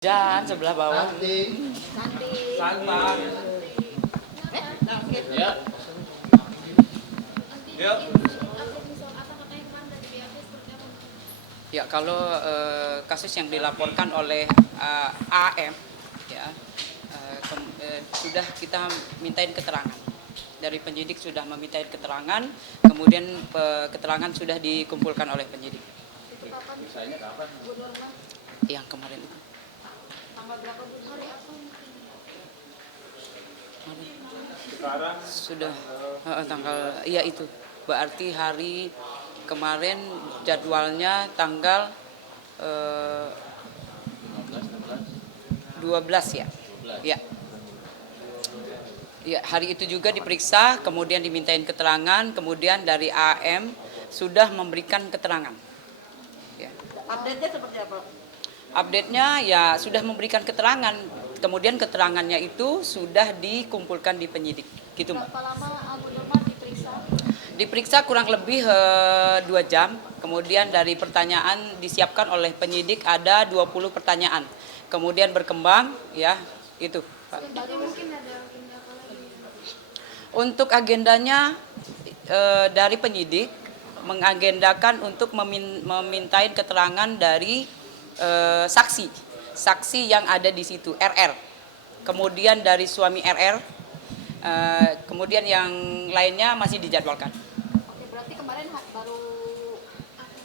Jangan sebelah bawah. Santang. Ya. Ya. Ya, kalau kasus yang dilaporkan oleh AM ya sudah kita mintain keterangan. Dari penyidik sudah memintain keterangan, kemudian keterangan sudah dikumpulkan oleh penyidik. Misalnya kapan? Yang kemarin itu. Tanggal berapa hari apa? Sekarang Sudah tanggal iya itu. Berarti hari kemarin jadwalnya tanggal 12 ya. 12. Ya. Ya, hari itu juga diperiksa, kemudian dimintain keterangan, kemudian dari AM sudah memberikan keterangan. Ya. Update-nya seperti apa? Update-nya ya sudah memberikan keterangan, kemudian keterangannya itu sudah dikumpulkan di penyidik. Gitu, Mbak. Berapa lama Abu Nurman diperiksa? Diperiksa kurang lebih 2 jam, kemudian dari pertanyaan disiapkan oleh penyidik ada 20 pertanyaan. Kemudian berkembang, ya itu, Pak. Mungkin ada agenda apa lagi? Untuk agendanya dari penyidik mengagendakan untuk memintain keterangan dari saksi yang ada di situ, RR. Kemudian dari suami RR, kemudian yang lainnya masih dijadwalkan. Oke, berarti kemarin baru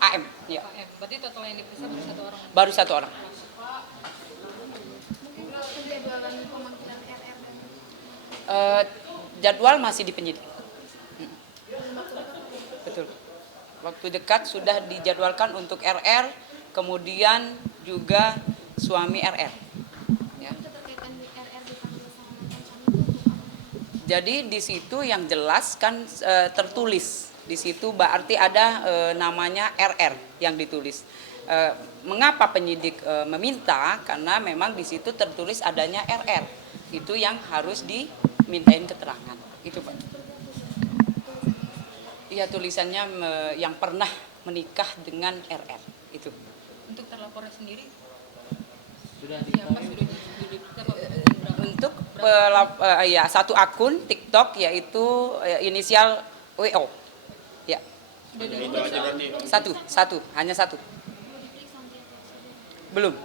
AM, ya. Berarti total yang diperiksa baru 1 orang. Baru 1 orang. mungkin penjadwalan pemanggilan RR dan Jadwal masih di penyidik. Betul. Waktu dekat sudah dijadwalkan untuk RR, kemudian juga suami RR. Ya. keterkaitan di RR dipanggil sama mantan suami itu untuk apa? Jadi di situ yang jelas kan tertulis. Di situ berarti ada namanya RR yang ditulis. Mengapa penyidik meminta? Karena memang di situ tertulis adanya RR. Itu yang harus dimintain keterangan. Itu, Pak. Iya, tulisannya yang pernah menikah dengan RR. Itu. Untuk terlapornya sendiri sudah siapa sudah diperiksa apa? Untuk ya satu akun TikTok yaitu inisial WO. Ya. itu aja berarti. Satu, hanya satu. Belum.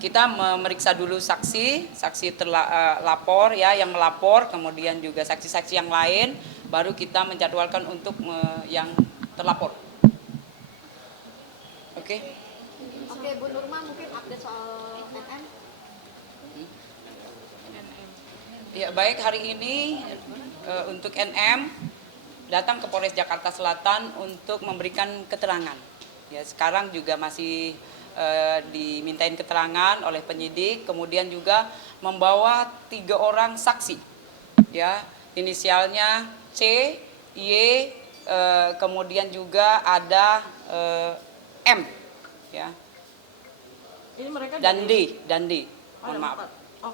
Kita memeriksa dulu saksi terlapor ya yang melapor, kemudian juga saksi-saksi yang lain, baru kita menjadwalkan untuk yang terlapor. Oke. Oke, Bu Nurma mungkin update soal NM. Ya, baik, hari ini untuk NM datang ke Polres Jakarta Selatan untuk memberikan keterangan. Ya, sekarang juga masih dimintain keterangan oleh penyidik, kemudian juga membawa 3 orang saksi. Ya, inisialnya C, Y, kemudian juga ada M, ya. Ini mereka Dan D. Mohon maaf.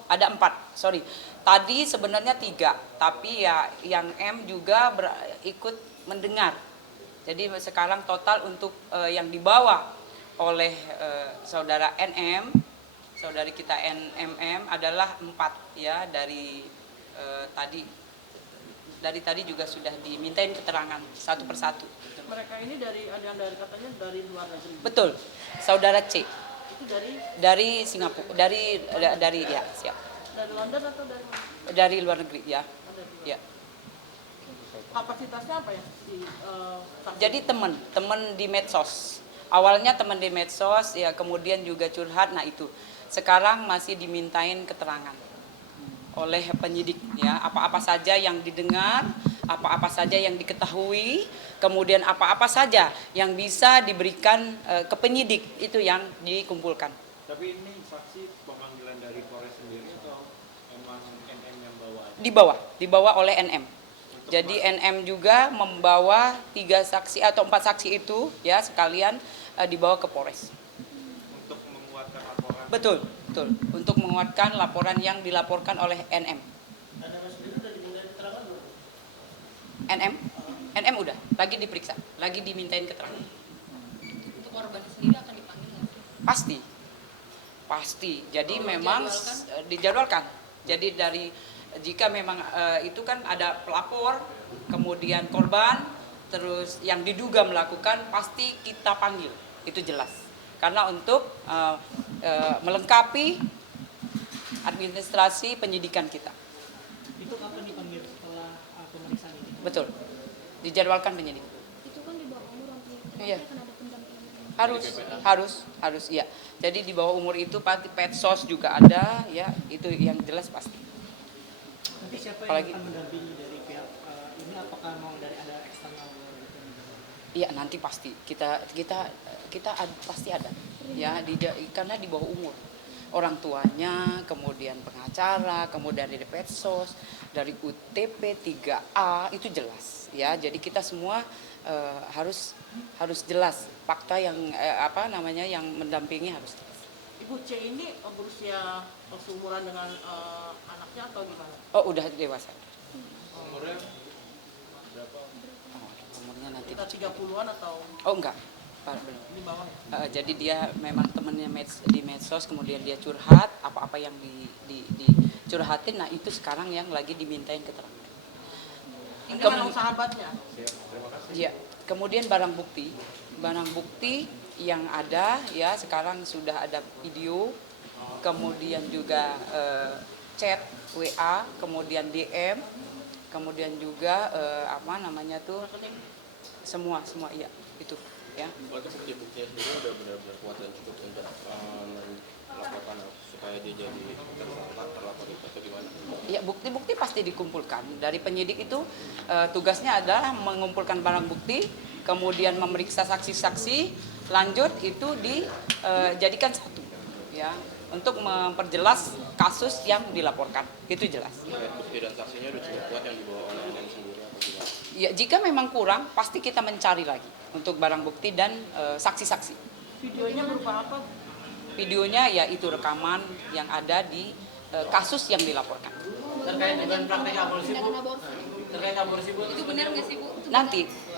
Ada 4, sorry. Tadi sebenarnya 3, tapi ya yang M juga ikut mendengar. Jadi sekarang total untuk yang dibawa oleh saudara NM, saudari kita NMM adalah 4 ya, dari tadi juga sudah dimintain keterangan satu persatu. Mereka ini ada yang dari katanya dari luar negeri. Betul, saudara C Itu dari Singapura, dari ya siap, dari London atau dari mana? dari luar negeri ya. Ya. Kapasitasnya apa ya? Jadi teman di medsos. Awalnya teman di medsos ya, kemudian juga curhat. Nah itu sekarang masih dimintain keterangan oleh penyidik ya, apa-apa saja yang didengar, apa-apa saja yang diketahui, kemudian apa-apa saja yang bisa diberikan ke penyidik, itu yang dikumpulkan. Tapi ini saksi pemanggilan dari Polres sendiri atau memang NM yang bawa aja? Dibawa oleh NM. Jadi NM juga membawa 3 saksi atau 4 saksi itu ya sekalian dibawa ke Polres. Untuk menguatkan laporan. Betul. Untuk menguatkan laporan yang dilaporkan oleh NM. NM udah, lagi diperiksa, lagi dimintain keterangan. Untuk korban sendiri akan dipanggil nggak sih? Pasti. Pasti. Jadi memang dijadwalkan. Jadi jika memang itu kan ada pelapor, kemudian korban, terus yang diduga melakukan pasti kita panggil. Itu jelas. Karena untuk melengkapi administrasi penyidikan kita. Itu kapan dipanggil setelah pemeriksaan ini? Betul. Dijadwalkan penyidik. Itu kan di bawah umur nanti. Iya. Akan ada pendampingan. Harus ya. Jadi di bawah umur itu pasti medsos juga ada ya, itu yang jelas pasti. Nanti siapa Apalagi- yang akan mendampingi dari pihak ini? Apakah mau dari ada eksternal? Iya, nanti pasti kita pasti ada ya karena di bawah umur. Orang tuanya, kemudian pengacara, kemudian dari medsos, dari UTP 3A itu jelas ya. Jadi kita semua harus jelas fakta yang yang mendampingi harus jelas. Ibu C ini berusia seumuran dengan anaknya atau gimana? Oh, udah dewasa. Umurnya berapa? Oh, umurnya nanti. Kita 30-an atau Oh, enggak. Belum. di bawah? Jadi dia memang temennya di medsos, kemudian dia curhat apa-apa yang dicurhatin. Nah, itu sekarang yang lagi dimintain keterangan. Ini memang sahabatnya. Ya, kemudian barang bukti yang ada ya sekarang sudah ada video, kemudian juga chat WA, kemudian DM, kemudian juga semua iya itu ya. Berarti bukti-buktinya sendiri udah benar-benar kuat dan cukup untuk melaporkan supaya dia jadi tersangka, terlapor itu atau gimana? Ya, bukti-bukti pasti dikumpulkan. Dari penyidik itu tugasnya adalah mengumpulkan barang bukti, kemudian memeriksa saksi-saksi, lanjut itu dijadikan satu ya untuk memperjelas kasus yang dilaporkan. Itu jelas. Terkait bukti dan saksinya udah cukup kuat yang dibawa oleh NN sendiri atau gimana? Ya, jika memang kurang pasti kita mencari lagi untuk barang bukti dan saksi-saksi. Videonya berupa apa? Videonya ya itu rekaman yang ada di kasus yang dilaporkan. Terkait dengan praktek aborsi, Bu. Tindakan aborsi. Terkait aborsi, Bu. Itu benar nggak sih Bu?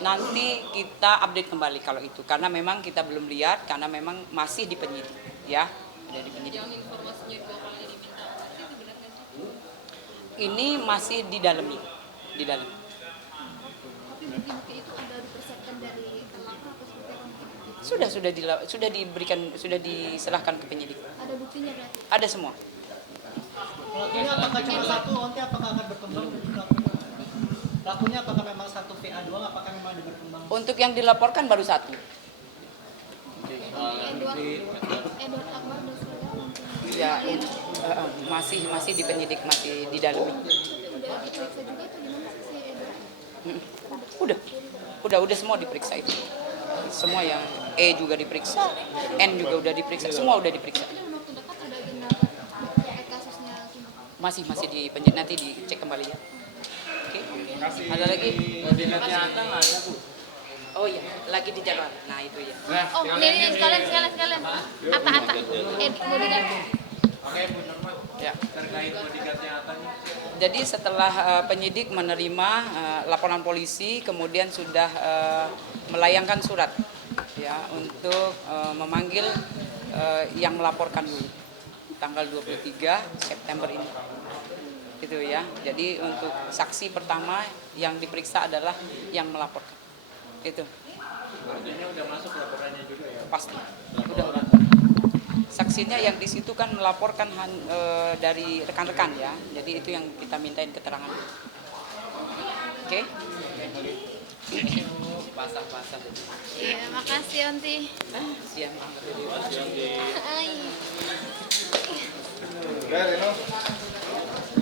Nanti kita update kembali kalau itu karena memang kita belum lihat karena memang masih di penyidik ya, ada di penyidik. Yang informasinya 2 kali diminta aborsi itu benar nggak sih? Ini masih didalami. Tapi bukti-bukti itu ada dipersiapkan dari pelapor atau seperti apa? Sudah diserahkan ke penyidik. Ada buktinya berarti. Ada semua. Pelakunya apakah cuma satu? Nanti apakah akan berkembang menjadi pelakunya? Pelakunya apakah memang satu VA doang? Apakah memang ada berkembang? Untuk yang dilaporkan baru satu. Edward Akbar dan Surya Ya, masih di penyidik, masih didalami. udah diperiksa juga atau gimana sih si Edward? Udah semua diperiksa itu. Semua yang E juga diperiksa, N juga udah diperiksa, semua udah diperiksa. Dalam waktu dekat ada agenda kasusnya gimana? Masih di penyidik, nanti dicek kembali ya. Oke. Ada lagi? Koordinatnya ada nggak ada, Bu? Oh iya, lagi di jadwal. Nah itu ya. Oh, ini sekalian. Ata. Bodyguard. Oke, Bu Norma. Ya. Terkait bodyguardnya Atanya. Jadi setelah penyidik menerima laporan polisi, kemudian sudah melayangkan surat ya untuk memanggil yang melaporkan dulu tanggal 23 September ini. Itu ya. Jadi untuk saksi pertama yang diperiksa adalah yang melaporkan. Itu Artinya udah masuk laporannya juga ya? pasti. Udah. Saksinya yang di situ kan melaporkan dari rekan-rekan ya. Jadi itu yang kita mintain keterangan. Oke? Pasang-pasang. Iya, makasih Onti. Siang banget. Hai. Udah, Reno.